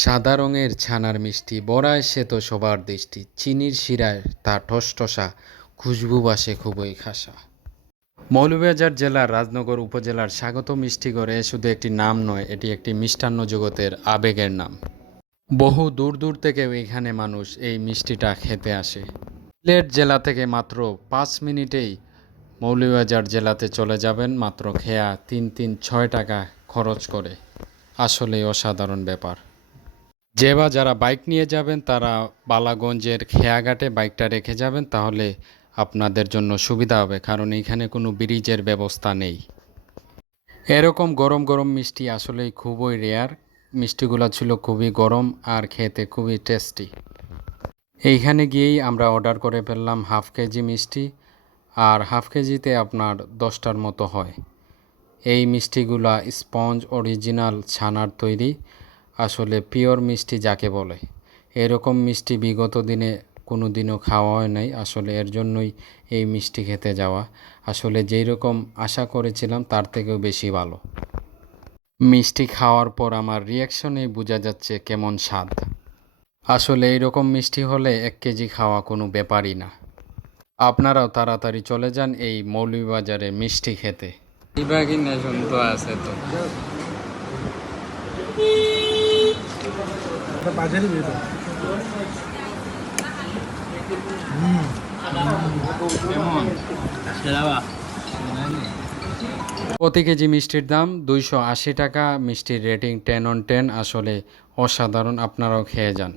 সাদা রঙের ছানার মিষ্টি, বড়ায় সে তো সবার দৃষ্টি, চিনির শিরায় তা ঠসঠসা খুশবু বাসে খুবই খাসা। মৌলভীবাজার জেলার রাজনগর উপজেলার স্বাগত মিষ্টিঘরে শুধু একটি নাম নয়, এটি একটি মিষ্টান্ন জগতের আবেগের নাম। বহু দূর দূর থেকেও এখানে মানুষ এই মিষ্টিটা খেতে আসে। সিলেট জেলা থেকে মাত্র পাঁচ মিনিটেই মৌলভীবাজার জেলাতে চলে যাবেন, মাত্র খেয়া তিন তিন ছয় টাকা খরচ করে। আসলেই অসাধারণ ব্যাপার। যে বা যারা বাইক নিয়ে যাবেন, তারা বালাগঞ্জের খেয়াঘাটে বাইকটা রেখে যাবেন, তাহলে আপনাদের জন্য সুবিধা হবে, কারণ এখানে কোনো ব্রিজের ব্যবস্থা নেই। এরকম গরম গরম মিষ্টি আসলেই খুবই রেয়ার মিষ্টিগুলো ছিল খুবই গরম আর খেতে খুবই টেস্টি এইখানে গিয়েই আমরা অর্ডার করে ফেললাম হাফ কেজি মিষ্টি, আর হাফ কেজিতে আপনার দশটার মতো হয়। এই মিষ্টিগুলা স্পঞ্জ অরিজিনাল ছানার তৈরি। আসলে পিওর মিষ্টি যাকে বলে। এরকম মিষ্টি বিগত দিনে কোনো দিনও খাওয়া হয় নাই। আসলে এর জন্যই এই মিষ্টি খেতে যাওয়া। আসলে যেই রকম আশা করেছিলাম তার থেকেও বেশি ভালো। মিষ্টি খাওয়ার পর আমার রিয়াকশনেই বোঝা যাচ্ছে কেমন স্বাদ। আসলে এইরকম মিষ্টি হলে এক কেজি খাওয়া কোনো ব্যাপারই না। আপনারাও তাড়াতাড়ি চলে যান এই মৌলভীবাজারে মিষ্টি খেতে। ইবাগি নেশন তো আছে তো। বেরো প্রতি কেজি মিষ্টির দাম দুইশো আশি টাকা মিষ্টির রেটিং টেন অন টেন। আসলে অসাধারণ আপনারাও খেয়ে যান।